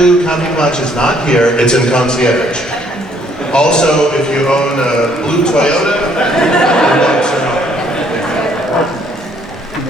blue counterpunch is not here, it's in concierge. Also, if you own a blue Toyota, your lights are on.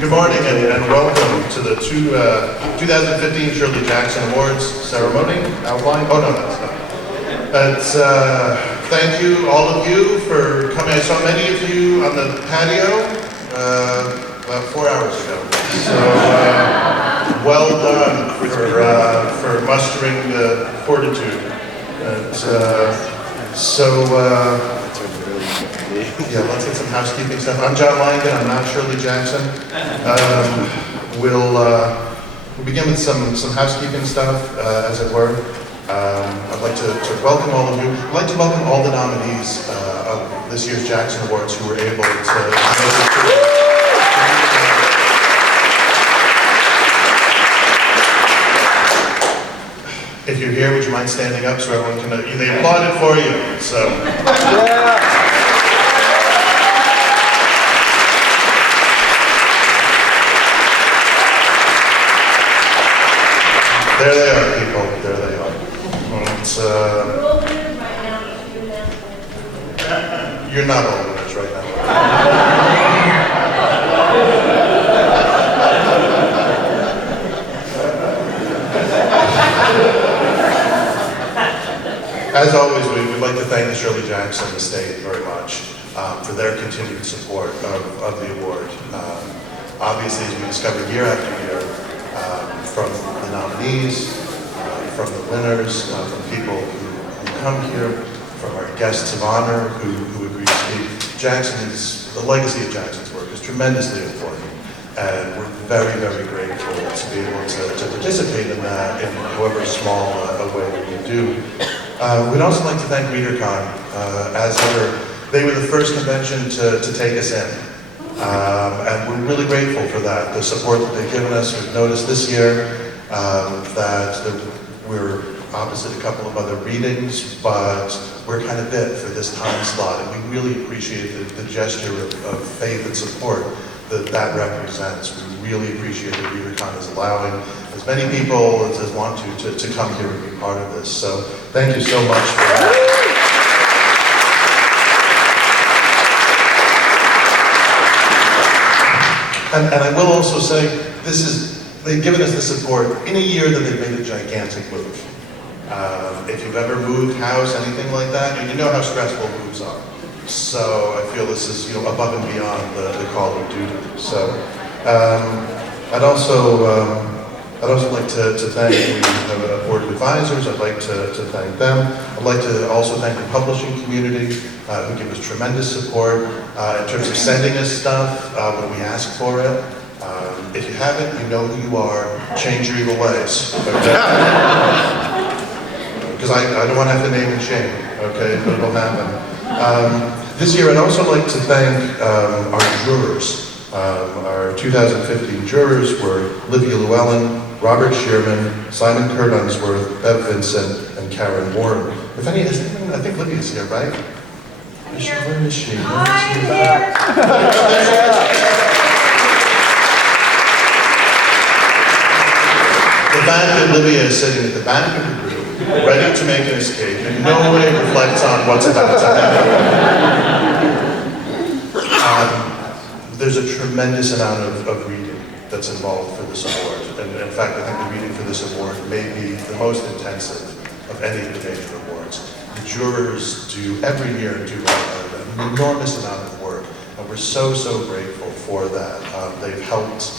Good morning and welcome to the 2015 Shirley Jackson Awards ceremony outline. Oh no, that's not. It's, thank you, all of you, for coming. I saw many of you on the patio about 4 hours ago. So, well done for mustering the fortitude. Yeah, let's get some housekeeping stuff. I'm John Langan, I'm not Shirley Jackson. We'll begin with some housekeeping stuff, as it were. I'd like to welcome all of you. I'd like to welcome all the nominees of this year's Jackson Awards who were able to make it through. If you're here, would you mind standing up so everyone can, they applauded for you, so. Yeah. There they are, people, there they are. You're not all winners right now. As always, we'd like to thank the Shirley Jackson estate very much for their continued support of the award. Obviously, as we discover year after year, from the nominees, from the winners, from people who come here, from our guests of honor who agree to speak, the legacy of Jackson's work is tremendously important. And we're very, very grateful to be able to participate in that in however small a way we do. We'd also like to thank Readercon. As ever, they were the first convention to take us in. And we're really grateful for that, the support that they've given us. We've noticed this year that we're opposite a couple of other readings, but we're kind of it for this time slot. And we really appreciate the gesture of faith and support that represents. We really appreciate that Readercon is allowing as many people as want to come here and be part of this. So thank you so much for that. And I will also say, they've given us the support in a year that they've made a gigantic move. If you've ever moved house, anything like that, and you know how stressful moves are. So I feel this is above and beyond the call of duty. So I'd also like to thank, we have a board of advisors, I'd like to thank them. I'd like to also thank the publishing community who give us tremendous support in terms of sending us stuff when we ask for it. If you haven't, you know who you are, change your evil ways, okay? Because I don't want to have to name and shame, okay, but it'll happen. This year I'd also like to thank our jurors. Our 2015 jurors were Livia Llewellyn, Robert Shearman, Simon Kurt Unsworth, Bev Vincent, and Karen Warren. I think Livia's here, right? Where is she? The fact that Livia is sitting at the back of the room, ready to make an escape, in no way reflects on what's about to happen. There's a tremendous amount of reading that's involved for this award. And in fact, I think the reading for this award may be the most intensive of any of the major awards. The jurors do, every year, an enormous amount of work. And we're so, so grateful for that. They've helped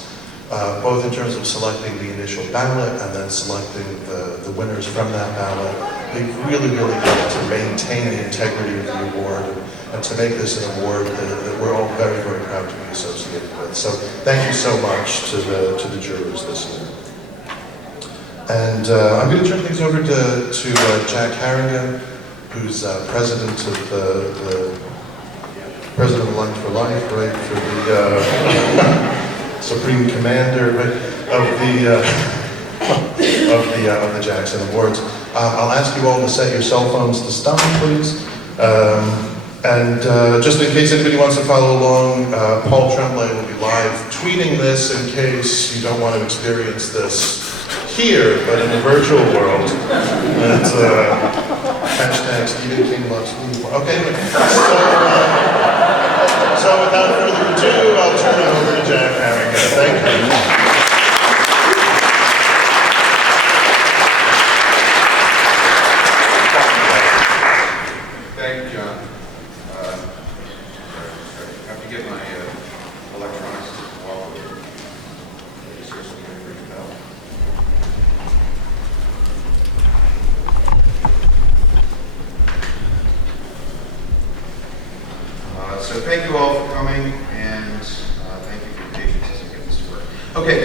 both in terms of selecting the initial ballot and then selecting the winners from that ballot. They've really, really helped to maintain the integrity of the award and to make this an award that we're all very, very proud to be associated with. So thank you so much to the jurors this year. And I'm going to turn things over to Jack Harrigan, who's president of the President of Lunch for Life, right, for the Supreme Commander, right, of the Jackson Awards. I'll ask you all to set your cell phones to stun, please. And just in case anybody wants to follow along, Paul Tremblay will be live tweeting this in case you don't want to experience this here, but in the virtual world. It's hashtag Stephen King loves me. Okay, so without further ado, I'll turn it over to Jack Harrington. Thank you. Thank you, John. I have to get my electronics while we're seriously going to ring the bell. So thank you all for coming, and thank you for your patience as I get this to work. Okay,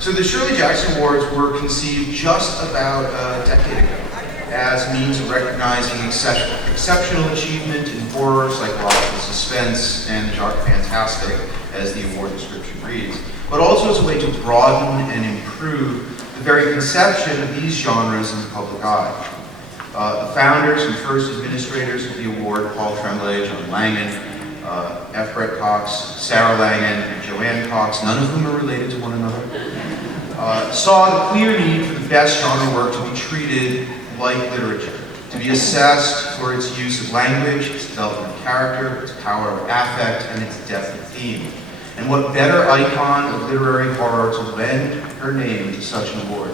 so the Shirley Jackson Awards were conceived just about a decade ago as means of recognizing exceptional achievement in horror, psychological suspense, and the dark fantastic, as the award description reads, but also as a way to broaden and improve the very conception of these genres in the public eye. The founders and first administrators of the award, Paul Tremblay, John Langan, F. Brett Cox, Sarah Langan, and Joanne Cox, none of whom are related to one another, saw the clear need for the best genre work to be treated like literature, to be assessed for its use of language, its development of character, its power of affect, and its depth of theme. And what better icon of literary horror to lend her name to such an award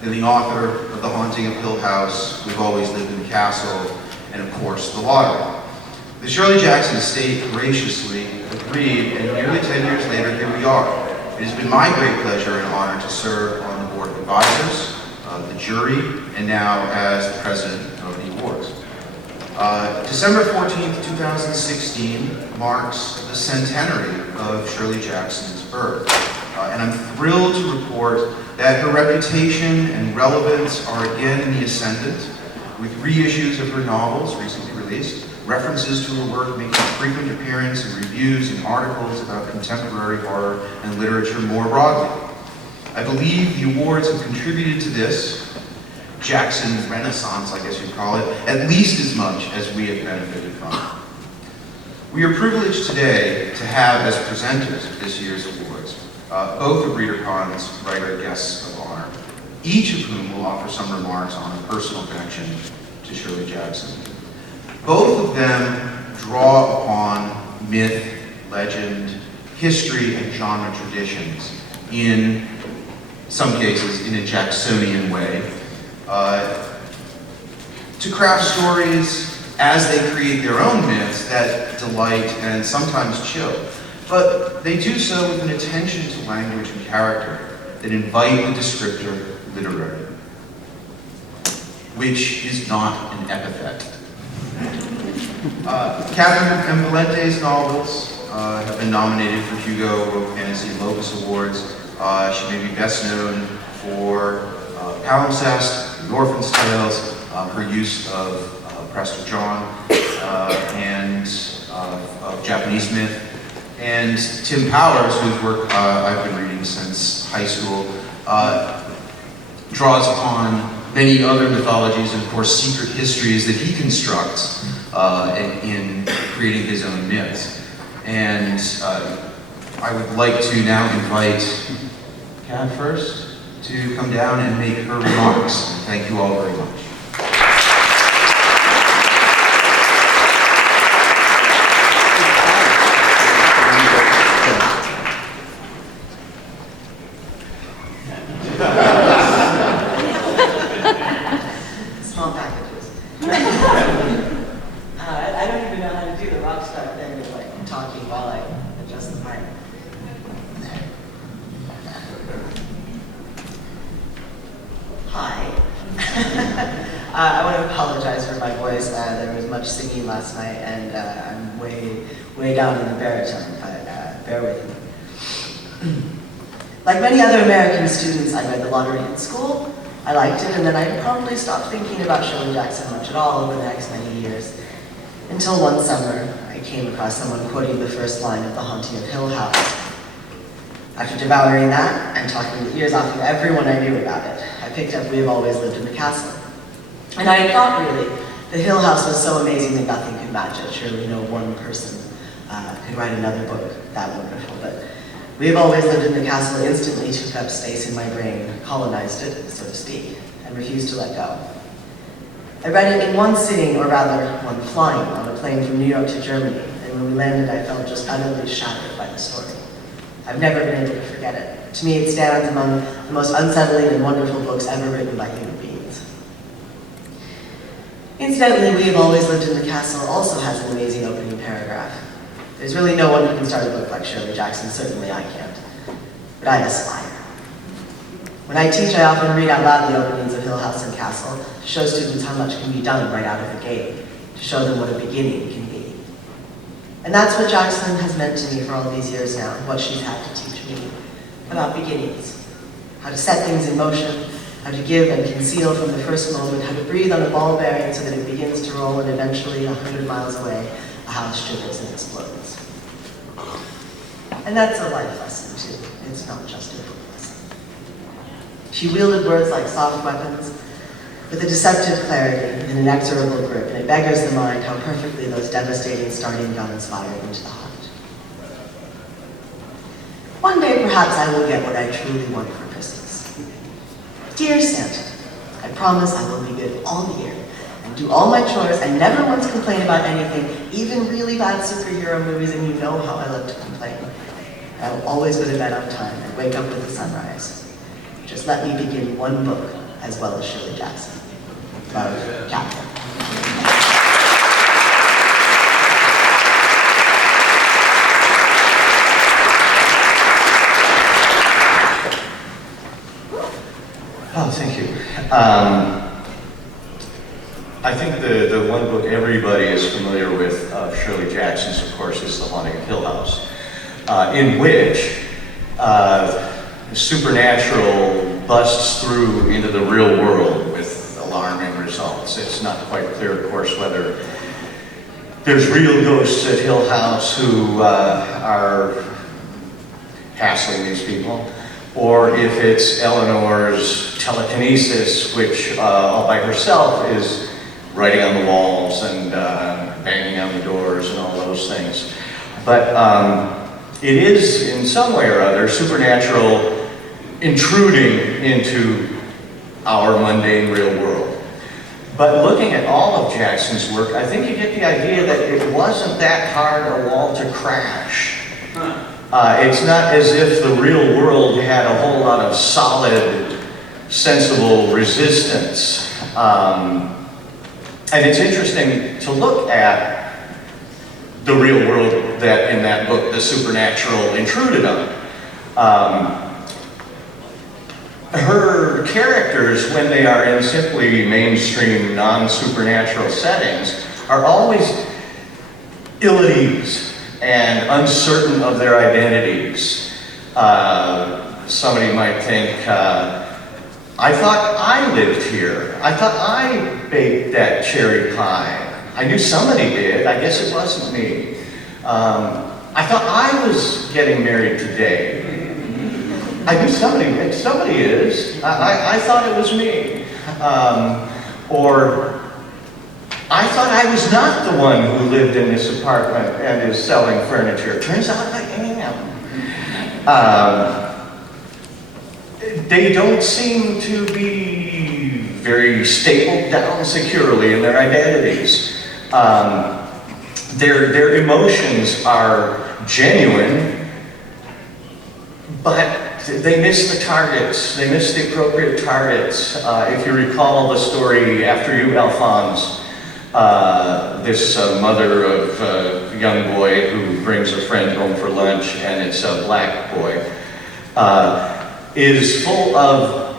than the author of The Haunting of Hill House, We've Always Lived in the Castle, and of course, The Lottery. The Shirley Jackson estate graciously agreed, and nearly 10 years later, here we are. It has been my great pleasure and honor to serve on the board of advisors, the jury, and now as the president of the awards. December 14th, 2016 marks the centenary of Shirley Jackson's birth. And I'm thrilled to report that her reputation and relevance are again in the ascendant, with reissues of her novels recently released, references to her work making frequent appearance in reviews and articles about contemporary horror and literature more broadly. I believe the awards have contributed to this Jackson Renaissance, I guess you'd call it, at least as much as we have benefited from. We are privileged today to have as presenters of this year's awards, both of Readercon's writer guests of honor, each of whom will offer some remarks on a personal connection to Shirley Jackson. Both of them draw upon myth, legend, history, and genre traditions in some cases in a Jacksonian way, to craft stories as they create their own myths that delight and sometimes chill. But they do so with an attention to language and character that invite the descriptor literary, which is not an epithet. Catherynne M. Valente's novels have been nominated for Hugo, Rogue Fantasy, and Locus Awards. She may be best known for Palimpsest, The Orphan's Tales, her use of Prester John, and of Japanese myth, and Tim Powers, whose work I've been reading since high school, draws upon many other mythologies and, of course, secret histories that he constructs in creating his own myths. And I would like to now invite Kat first to come down and make her remarks. Thank you all very much. Small packages. I don't even know how to do the rock star thing of like talking while I adjust the mic. Hi. I want to apologize for my voice. There was much singing last night, and I'm way down in the baritone, but bear with me. Like many other American students, I read The Lottery in school. I liked it, and then I promptly stopped thinking about Shirley Jackson much at all over the next many years. Until one summer, I came across someone quoting the first line of The Haunting of Hill House. After devouring that, and talking the ears off of everyone I knew about it, I picked up We've Always Lived in the Castle. And I had thought, really, the Hill House was so amazing that nothing could match it. Surely no one person could write another book that wonderful. But We have always lived in the castle instantly took up space in my brain, colonized it, so to speak, and refused to let go. I read it in one sitting, or rather, one flying, on a plane from New York to Germany, and when we landed, I felt just utterly shattered by the story. I've never been able to forget it. To me, it stands among the most unsettling and wonderful books ever written by human beings. Incidentally, We Have Always Lived in the Castle also has an amazing opening paragraph. There's really no one who can start a book like Shirley Jackson, certainly I can't. But I aspire. When I teach, I often read out loud the openings of Hill House and Castle to show students how much can be done right out of the gate, to show them what a beginning can be. And that's what Jackson has meant to me for all these years now, what she's had to teach me about beginnings. How to set things in motion, how to give and conceal from the first moment, how to breathe on a ball bearing so that it begins to roll and eventually 100 miles away, a house shivers and explodes. And that's a life lesson too. It's not just a book lesson. She wielded words like soft weapons with a deceptive clarity and an inexorable grip, and it beggars the mind how perfectly those devastating starting guns fired into the heart. One day, perhaps I will get what I truly want for Christmas. Dear Santa, I promise I will be good all year and do all my chores and never once complain about anything, even really bad superhero movies, and you know how I love to complain. I will always go to bed on time and wake up with the sunrise. Just let me begin one book as well as Shirley Jackson. Love, Catherynne. Oh, thank you. I think the one book everybody is familiar with of Shirley Jackson's, of course, is The Haunting of Hill House, in which supernatural busts through into the real world with alarming results. It's not quite clear, of course, whether there's real ghosts at Hill House who are hassling these people, or if it's Eleanor's telekinesis, which all by herself is writing on the walls and banging on the doors and all those things. But it is, in some way or other, supernatural intruding into our mundane real world. But looking at all of Jackson's work, I think you get the idea that it wasn't that hard a wall to crash. It's not as if the real world had a whole lot of solid, sensible resistance. And it's interesting to look at the real world that in that book, the supernatural intruded on. Her characters, when they are in simply mainstream, non-supernatural settings, are always ill at ease and uncertain of their identities. Somebody might think, I thought I lived here. I thought I baked that cherry pie. I knew somebody did. I guess it wasn't me. I thought I was getting married today. I knew somebody is. I thought it was me. Or I thought I was not the one who lived in this apartment and is selling furniture. Turns out I am. They don't seem to be very stapled down securely in their identities. Their emotions are genuine, but they miss the targets. They miss the appropriate targets. If you recall the story After You, Alphonse, this mother of a young boy who brings a friend home for lunch, and it's a black boy, is full of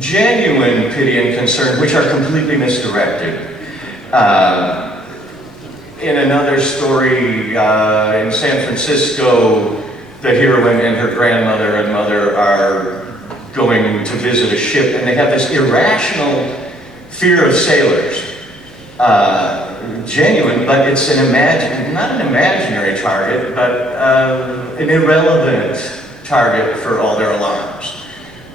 genuine pity and concern, which are completely misdirected. In another story in San Francisco, the heroine and her grandmother and mother are going to visit a ship, and they have this irrational fear of sailors. Genuine, but it's not an imaginary target, but an irrelevant target for all their alarms.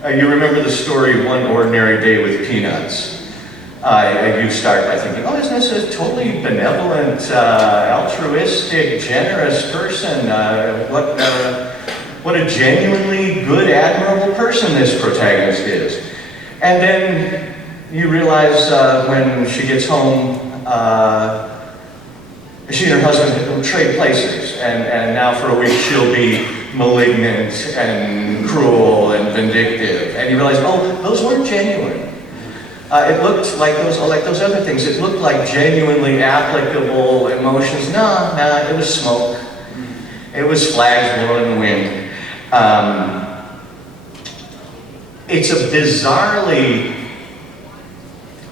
You remember the story One Ordinary Day with Peanuts. You start by thinking, oh, isn't this a totally benevolent, altruistic, generous person? what a genuinely good, admirable person this protagonist is. And then you realize when she gets home, she and her husband will trade places, and now for a week she'll be malignant and cruel and vindictive. And you realize, oh, those weren't genuine. It looked like those other things. It looked like genuinely applicable emotions. No, it was smoke. It was flags blowing in the wind. It's a bizarrely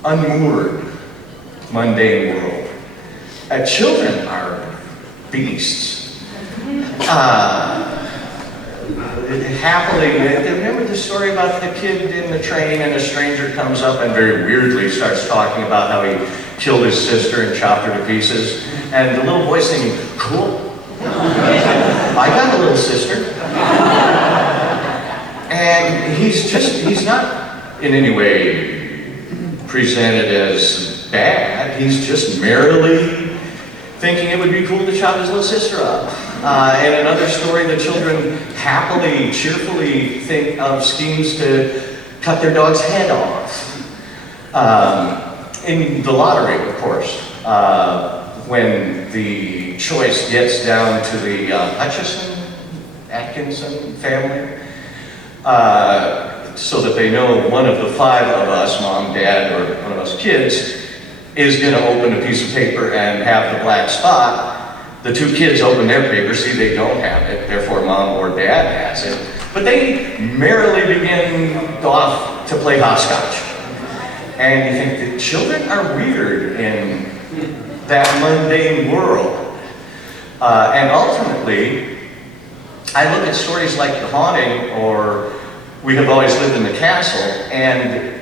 unmoored, mundane world. Children are beasts. Happily, remember the story about the kid in the train and a stranger comes up and very weirdly starts talking about how he killed his sister and chopped her to pieces, and the little boy's thinking, cool, I got a little sister. And he's not in any way presented as bad, he's just merrily thinking it would be cool to chop his little sister up. In another story, the children happily, cheerfully think of schemes to cut their dog's head off. In the lottery, of course, when the choice gets down to the Atkinson family, so that they know one of the five of us, mom, dad, or one of us kids, is going to open a piece of paper and have the black spot. The two kids open their paper, see they don't have it, therefore mom or dad has it. But they merrily begin off to play hopscotch. And you think that children are weird in that mundane world. And ultimately, I look at stories like The Haunting or We Have Always Lived in the Castle, and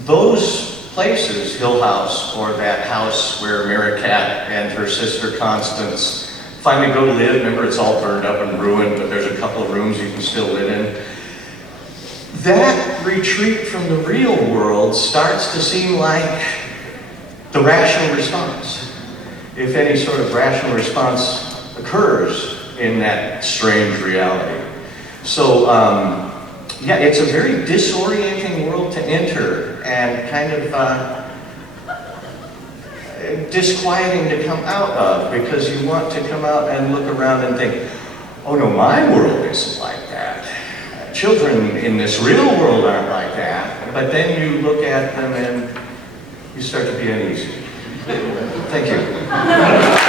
those places, Hill House, or that house where Maricat and her sister Constance finally go to live. Remember, it's all burned up and ruined, but there's a couple of rooms you can still live in. That retreat from the real world starts to seem like the rational response, if any sort of rational response occurs in that strange reality. So, yeah, it's a very disorienting world to enter and kind of disquieting to come out of, because you want to come out and look around and think, oh no, my world isn't like that. Children in this real world aren't like that. But then you look at them and you start to be uneasy. Thank you.